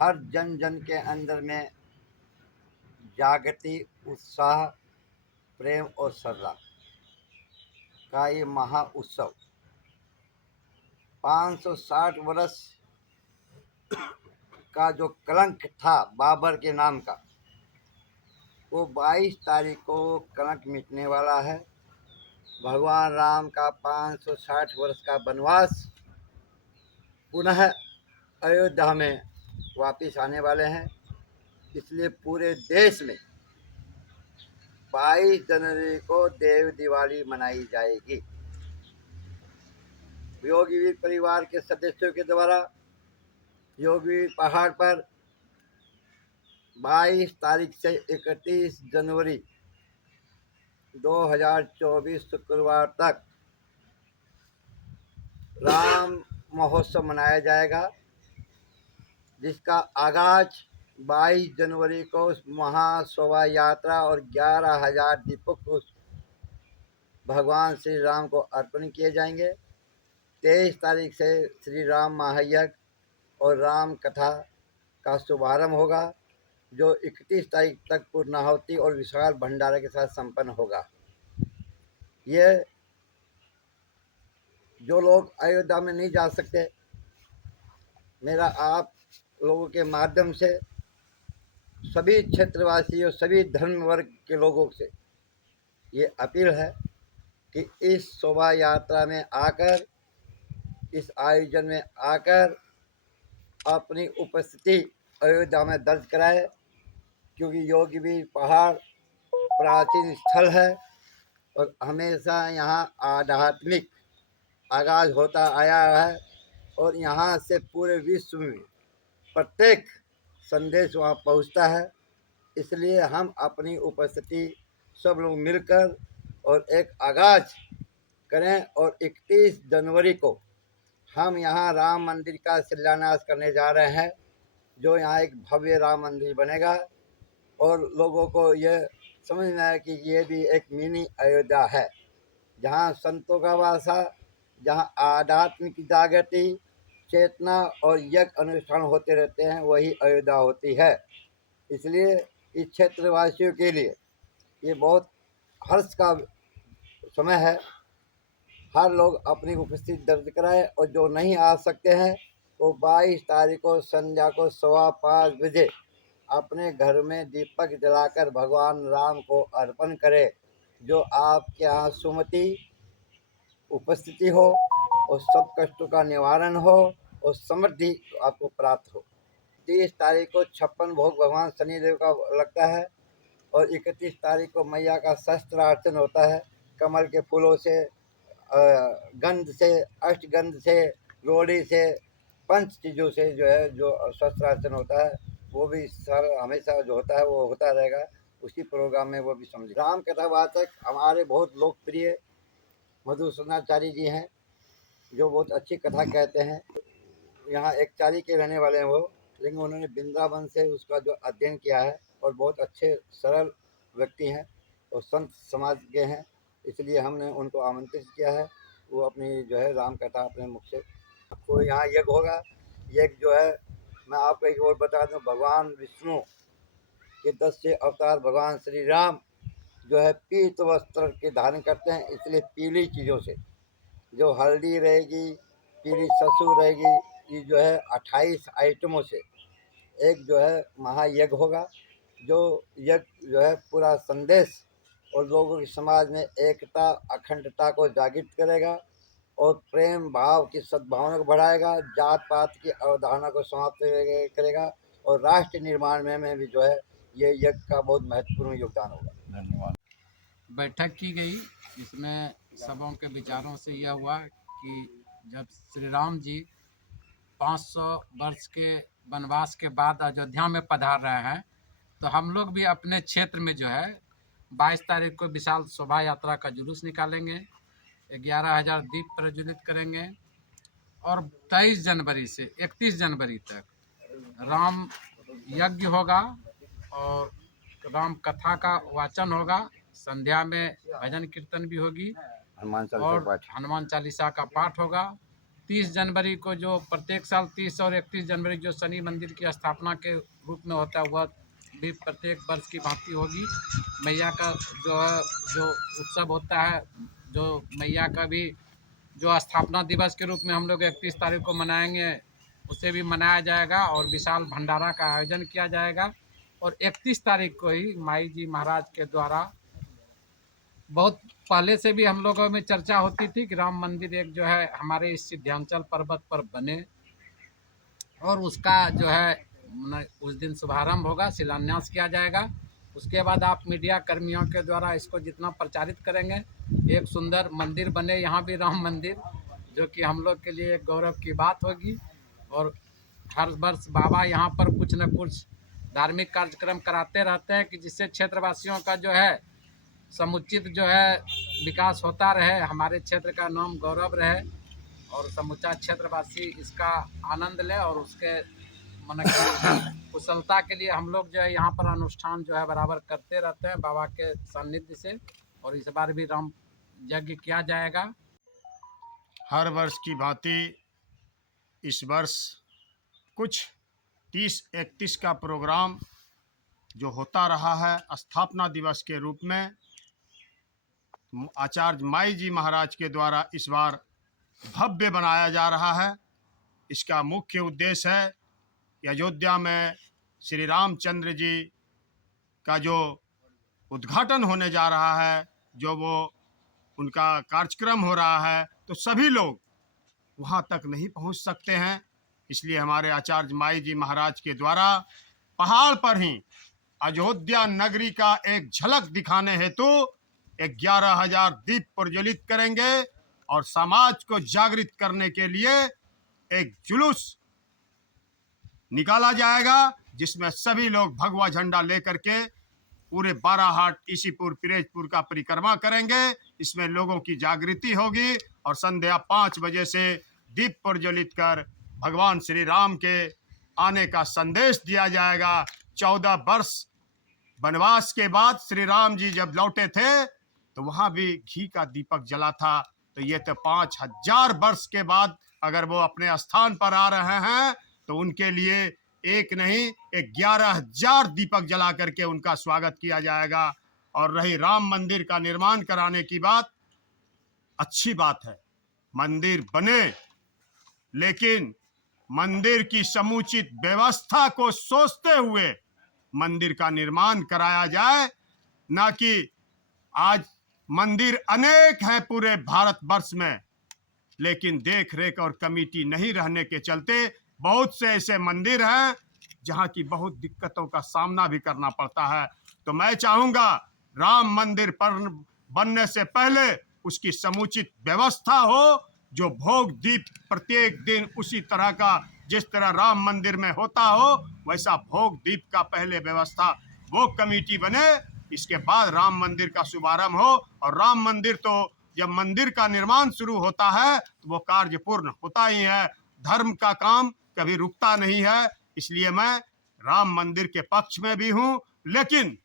हर जन जन के अंदर में जागृति, उत्साह, प्रेम और श्रद्धा का ये महा उत्सव 560 वर्ष का जो कलंक था बाबर के नाम का, वो 22 तारीख को कलंक मिटने वाला है। भगवान राम का 560 वर्ष का वनवास पुनः अयोध्या में वापिस आने वाले हैं। इसलिए पूरे देश में 22 जनवरी को देव दिवाली मनाई जाएगी। योगीवीर परिवार के सदस्यों के द्वारा योगीवीर पहाड़ पर 22 तारीख से 31 जनवरी 2024 शुक्रवार तक राम महोत्सव मनाया जाएगा, जिसका आगाज 22 जनवरी को महाशोभा यात्रा और 11,000 दीपक भगवान श्री राम को अर्पण किए जाएंगे। 23 तारीख से श्री राम महायज्ञ और राम कथा का शुभारंभ होगा, जो 31 तारीख तक पूर्णाहुति और विशाल भंडारे के साथ संपन्न होगा। ये जो लोग अयोध्या में नहीं जा सकते, मेरा आप लोगों के माध्यम से सभी क्षेत्रवासी और सभी धर्म वर्ग के लोगों से ये अपील है कि इस शोभा यात्रा में आकर, इस आयोजन में आकर अपनी उपस्थिति अयोध्या में दर्ज कराए, क्योंकि योगीवीर पहाड़ प्राचीन स्थल है और हमेशा यहाँ आध्यात्मिक आगाज होता आया है और यहाँ से पूरे विश्व में प्रत्येक संदेश वहाँ पहुँचता है। इसलिए हम अपनी उपस्थिति सब लोग मिलकर और एक आगाज करें और 31 जनवरी को हम यहाँ राम मंदिर का शिलान्यास करने जा रहे हैं, जो यहाँ एक भव्य राम मंदिर बनेगा और लोगों को यह समझना है कि ये भी एक मिनी अयोध्या है, जहाँ संतों का वासा, जहाँ आध्यात्मिक जागृति, चेतना और यज्ञ अनुष्ठान होते रहते हैं, वही अयोध्या होती है। इसलिए इस क्षेत्रवासियों के लिए ये बहुत हर्ष का समय है। हर लोग अपनी उपस्थिति दर्ज कराए और जो नहीं आ सकते हैं वो 22 तारीख को संध्या को 5:15 बजे अपने घर में दीपक जलाकर भगवान राम को अर्पण करे, जो आपके यहाँ सुमति उपस्थिति हो और सब कष्टों का निवारण हो और समृद्धि आपको प्राप्त हो। 30 तारीख को 56 भोग भगवान शनिदेव का लगता है और 31 तारीख को मैया का शस्त्रार्चन होता है। कमल के फूलों से, गंध से, अष्टगंध से, रोड़ी से, पंच चीज़ों से जो है जो शस्त्रार्चन होता है, वो भी सर हमेशा जो होता है वो होता रहेगा। उसी प्रोग्राम में वो भी समझ। राम कथावाचक हमारे बहुत लोकप्रिय मधुसूदनाचार्य जी हैं, जो बहुत अच्छी कथा कहते हैं। यहाँ एक चारी के रहने वाले हैं वो, लेकिन उन्होंने वृंदावन से उसका जो अध्ययन किया है और बहुत अच्छे सरल व्यक्ति हैं और संत समाज के हैं, इसलिए हमने उनको आमंत्रित किया है। वो अपनी जो है राम कथा अपने मुख से आपको यहाँ यज्ञ होगा। यज्ञ जो है, मैं आपको एक और बता दूँ, भगवान विष्णु के 10 से अवतार भगवान श्री राम जो है पीत वस्त्र के धारण करते हैं, इसलिए पीली चीज़ों से, जो हल्दी रहेगी, पीली सरसों रहेगी, ये जो है 28 आइटमों से एक जो है महायज्ञ होगा, जो यज्ञ जो है पूरा संदेश और लोगों के समाज में एकता, अखंडता को जागृत करेगा और प्रेम भाव की सद्भावना को बढ़ाएगा, जात पात की अवधारणा को समाप्त करेगा और राष्ट्र निर्माण में भी जो है ये यज्ञ का बहुत महत्वपूर्ण योगदान होगा। धन्यवाद। बैठक की गई, इसमें सबों के विचारों से यह हुआ कि जब श्री राम जी 500 वर्ष के वनवास के बाद अयोध्या में पधार रहे हैं, तो हम लोग भी अपने क्षेत्र में जो है 22 तारीख को विशाल शोभा यात्रा का जुलूस निकालेंगे, 11,000 दीप प्रज्वलित करेंगे और 23 जनवरी से 31 जनवरी तक राम यज्ञ होगा और राम कथा का वाचन होगा। संध्या में भजन कीर्तन भी होगी और हनुमान चालीसा का पाठ होगा 30 जनवरी को जो प्रत्येक साल 30 और 31 जनवरी जो शनि मंदिर की स्थापना के रूप में होता है, वह भी प्रत्येक वर्ष की भांति होगी। मैया का जो है जो उत्सव होता है, जो मैया का भी जो स्थापना दिवस के रूप में हम लोग 31 तारीख को मनाएंगे, उसे भी मनाया जाएगा और विशाल भंडारा का आयोजन किया जाएगा। और 31 तारीख को ही माई जी महाराज के द्वारा, बहुत पहले से भी हम लोगों में चर्चा होती थी कि राम मंदिर एक जो है हमारे इस विंध्याचल पर्वत पर बने, और उसका जो है उस दिन शुभारंभ होगा, शिलान्यास किया जाएगा। उसके बाद आप मीडिया कर्मियों के द्वारा इसको जितना प्रचारित करेंगे, एक सुंदर मंदिर बने यहाँ भी राम मंदिर, जो कि हम लोग के लिए एक गौरव की बात होगी। और हर वर्ष बाबा यहाँ पर कुछ न कुछ धार्मिक कार्यक्रम कराते रहते हैं कि जिससे क्षेत्रवासियों का जो है समुचित जो है विकास होता रहे, हमारे क्षेत्र का नाम गौरव रहे और समूचा क्षेत्रवासी इसका आनंद ले। और उसके मन की कुशलता के लिए हम लोग जो है यहाँ पर अनुष्ठान जो है बराबर करते रहते हैं बाबा के सानिध्य से। और इस बार भी राम यज्ञ किया जाएगा। हर वर्ष की भांति इस वर्ष कुछ 30-31 का प्रोग्राम जो होता रहा है स्थापना दिवस के रूप में, आचार्य माई जी महाराज के द्वारा इस बार भव्य बनाया जा रहा है। इसका मुख्य उद्देश्य है कि अयोध्या में श्री रामचंद्र जी का जो उद्घाटन होने जा रहा है, जो वो उनका कार्यक्रम हो रहा है, तो सभी लोग वहाँ तक नहीं पहुँच सकते हैं। इसलिए हमारे आचार्य माई जी महाराज के द्वारा पहाड़ पर ही अयोध्या नगरी का एक झलक दिखाने हेतु 11,000 दीप प्रज्वलित करेंगे और समाज को जागृत करने के लिए एक जुलूस निकाला जाएगा, जिसमें सभी लोग भगवा झंडा लेकर के पूरे बाराहाट, ईसीपुर, पिरेजपुर का परिक्रमा करेंगे। इसमें लोगों की जागृति होगी और संध्या 5 बजे से दीप प्रज्वलित कर भगवान श्री राम के आने का संदेश दिया जाएगा। 14 वर्ष वनवास के बाद श्री राम जी जब लौटे थे तो वहाँ भी घी का दीपक जला था। तो ये तो 5000 वर्ष के बाद अगर वो अपने स्थान पर आ रहे हैं तो उनके लिए एक नहीं 11,000 दीपक जला करके उनका स्वागत किया जाएगा। और रही राम मंदिर का निर्माण कराने की बात, अच्छी बात है, मंदिर बने, लेकिन मंदिर की समुचित व्यवस्था को सोचते हुए मंदिर का निर्माण कराया जाए, ना कि आज मंदिर अनेक हैं पूरे भारतवर्ष में, लेकिन देख रेख और कमेटी नहीं रहने के चलते बहुत से ऐसे मंदिर हैं जहां की बहुत दिक्कतों का सामना भी करना पड़ता है। तो मैं चाहूंगा राम मंदिर पर बनने से पहले उसकी समुचित व्यवस्था हो, जो भोग दीप प्रत्येक दिन उसी तरह का जिस तरह राम मंदिर में होता हो वैसा भोग दीप का पहले व्यवस्था वो कमेटी बने। इसके बाद राम मंदिर का शुभारंभ हो। और राम मंदिर तो जब मंदिर का निर्माण शुरू होता है तो वो कार्य पूर्ण होता ही है। धर्म का काम कभी रुकता नहीं है। इसलिए मैं राम मंदिर के पक्ष में भी हूँ, लेकिन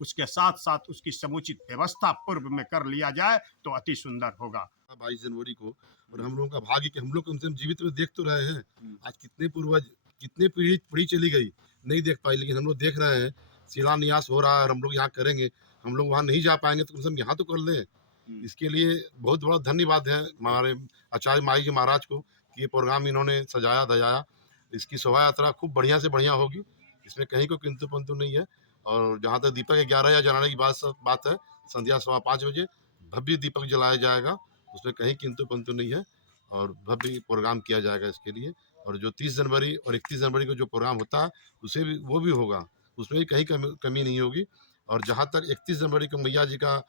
उसके साथ साथ उसकी समुचित व्यवस्था पूर्व में कर लिया जाए तो अति सुंदर होगा। 22 जनवरी को, और हम लोगों का भाग्य कि हम लोग कम से कम जीवित में देख तो रहे हैं। आज कितने पूर्वज, कितने पीढ़ी चली गई नहीं देख पाई, लेकिन हम लोग देख रहे हैं शिलान्यास हो रहा है और हम लोग यहाँ करेंगे। हम लोग वहाँ नहीं जा पाएंगे तो कम से कम यहाँ तो कर लें। इसके लिए बहुत बड़ा धन्यवाद है हमारे आचार्य माई जी महाराज को कि ये प्रोग्राम इन्होंने सजाया धजाया। इसकी शोभा यात्रा खूब बढ़िया से बढ़िया होगी, इसमें कहीं को किंतु परंतु नहीं है। और जहाँ तक दीपक 11 जलाने की बात है, संध्या 5:15 बजे भव्य दीपक जलाया जाएगा, उसमें कहीं किंतु परंतु नहीं है और भव्य प्रोग्राम किया जाएगा इसके लिए। और जो 30 जनवरी और 31 जनवरी को जो प्रोग्राम होता है उसे भी वो भी होगा, उसमें भी कहीं कमी नहीं होगी। और जहाँ तक 31 जनवरी को मैया जी का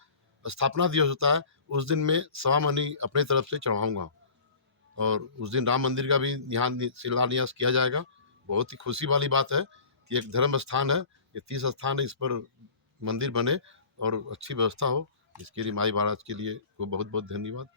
स्थापना दिवस होता है, उस दिन मैं 1.25 मनी अपने तरफ से चढ़ाऊँगा और उस दिन राम मंदिर का भी यहाँ शिलान्यास किया जाएगा। बहुत ही खुशी वाली बात है कि एक धर्म स्थान है, ये 30 स्थान है, इस पर मंदिर बने और अच्छी व्यवस्था हो। इसके लिए माई महाराज के लिए को बहुत बहुत धन्यवाद।